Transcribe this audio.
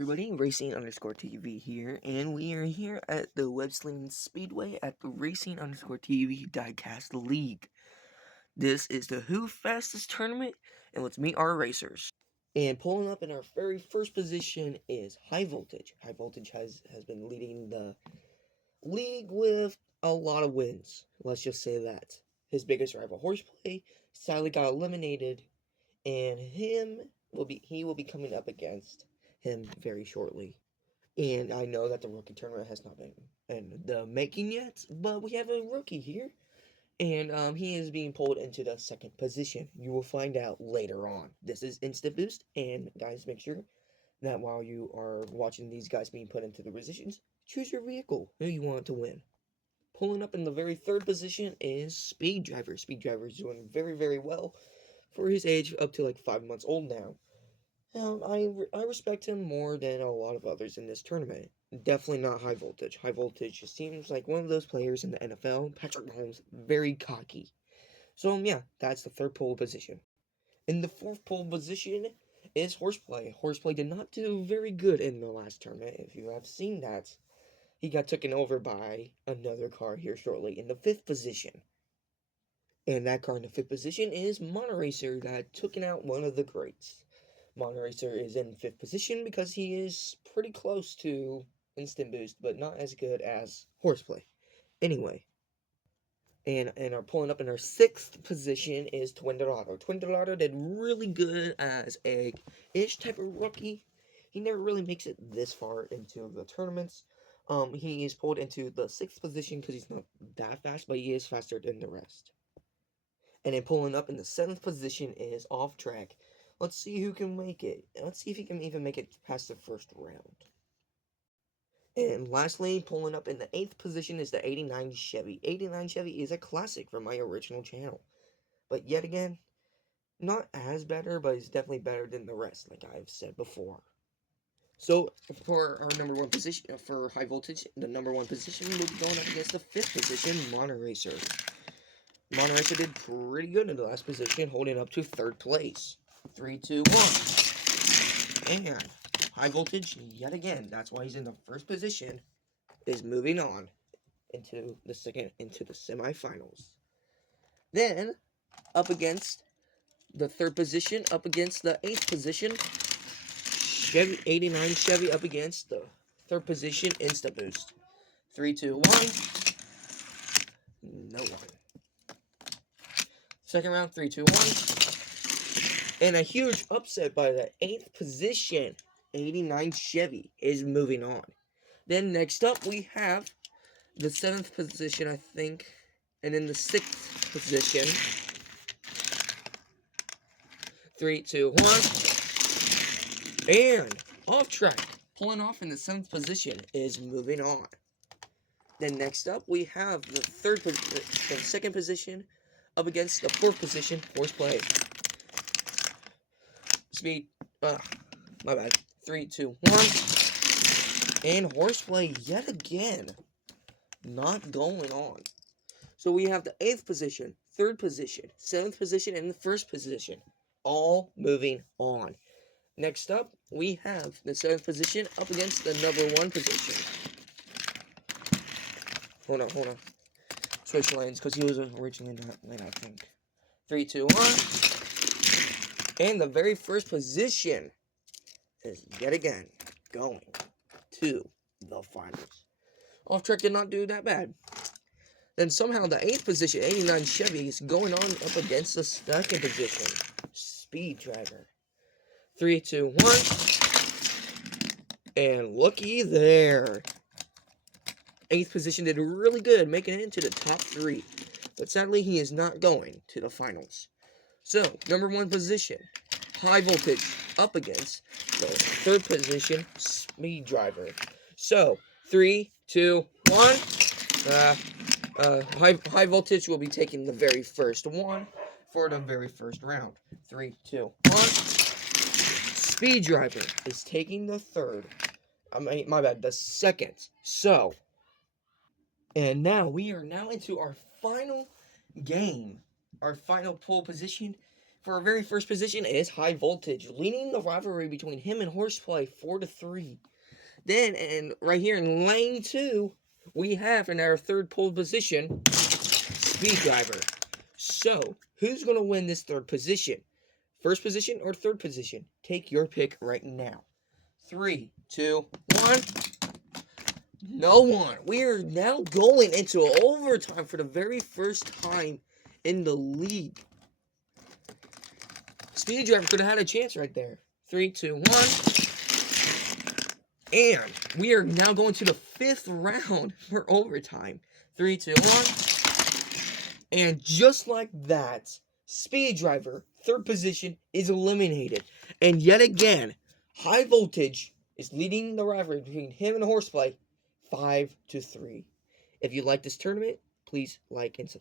everybody, Racing_TV here, and we are here at the Websling Speedway at the Racing_TV Diecast League. This is the Who Fastest tournament, and let's meet our racers. And pulling up in our very first position is High Voltage. High Voltage has been leading the league with a lot of wins, let's just say that. His biggest rival, Horseplay, sadly got eliminated, and he will be coming up against him very shortly. And I know that the rookie tournament has not been in the making yet, but we have a rookie here, and he is being pulled into the second position. You will find out later on. This is Instant Boost, and guys, make sure that while you are watching these guys being put into the positions, choose your vehicle who you want to win. Pulling up in the very third position is Speed Driver. Speed Driver is doing very, very well for his age, up to like 5 months old now. I respect him more than a lot of others in this tournament. Definitely not High Voltage. High Voltage just seems like one of those players in the NFL. Patrick Mahomes, very cocky. So, yeah, that's the third pole position. In the fourth pole position is Horseplay. Horseplay did not do very good in the last tournament, if you have seen that. He got taken over by another car here shortly in the fifth position. And that car in the fifth position is Monoracer that took out one of the greats. Monoracer is in fifth position because he is pretty close to Instant Boost, but not as good as Horseplay. Anyway, and our pulling up in our sixth position is Twin Dorado. Twin Dorado did really good as a ish type of rookie. He never really makes it this far into the tournaments. He is pulled into the sixth position because he's not that fast, but he is faster than the rest. And then pulling up in the seventh position is Off Track. Let's see who can make it. Let's see if he can even make it past the first round. And lastly, pulling up in the eighth position is the 89 Chevy. 89 Chevy is a classic from my original channel. But yet again, not as better, but it's definitely better than the rest, like I've said before. So, for our number one position, for High Voltage, the number one position will be going up against the fifth position, Monoracer. Monoracer did pretty good in the last position, holding up to third place. 3, 2, 1. And High Voltage, yet again, that's why he's in the first position, is moving on into the semifinals. Then, up against the third position, up against the eighth position, 89 Chevy up against the third position, Instant Boost. 3, 2, 1. No one. Second round, 3, 2, 1. And a huge upset by the 8th position, 89 Chevy, is moving on. Then next up, we have the 7th position, I think. And in the 6th position, 3, 2, 1. And Off Track, pulling off in the 7th position, is moving on. Then next up, we have the 2nd position up against the 4th position, Horseplay. Speed, my bad. 3, 2, 1. And Horseplay yet again, not going on. So we have the 8th position, 3rd position, 7th position, and the 1st position, all moving on. Next up, we have the 7th position up against the number 1 position. Hold on. Switch lanes, because he was originally in that lane, I think. 3, 2, 1. And the very first position is yet again going to the finals. Off Track did not do that bad. Then somehow the 8th position, 89 Chevy, is going on up against the 2nd position, Speed Driver. 3, 2, 1. And looky there. 8th position did really good, making it into the top 3. But sadly, he is not going to the finals. So, number 1 position, High Voltage, up against the 3rd position, Speed Driver. So, 3, 2, 1. High Voltage will be taking the very first one for the very first round. 3, 2, 1. Speed Driver is taking the 3rd. My bad, the 2nd. So, and now we are into our final game, our final pole position. for our very first position is High Voltage, leading the rivalry between him and Horseplay 4-3. Then, and right here in lane 2, we have in our third pole position, Speed Driver. So, who's going to win this third position? First position or third position? Take your pick right now. 3, 2, 1. No one. We are now going into overtime for the very first time in the league. Speed Driver could have had a chance right there. 3, 2, 1. And we are now going to the 5th round for overtime. 3, 2, 1. And just like that, Speed Driver, third position, is eliminated. And yet again, High Voltage is leading the rivalry between him and Horseplay 5-3. If you like this tournament, please like and subscribe.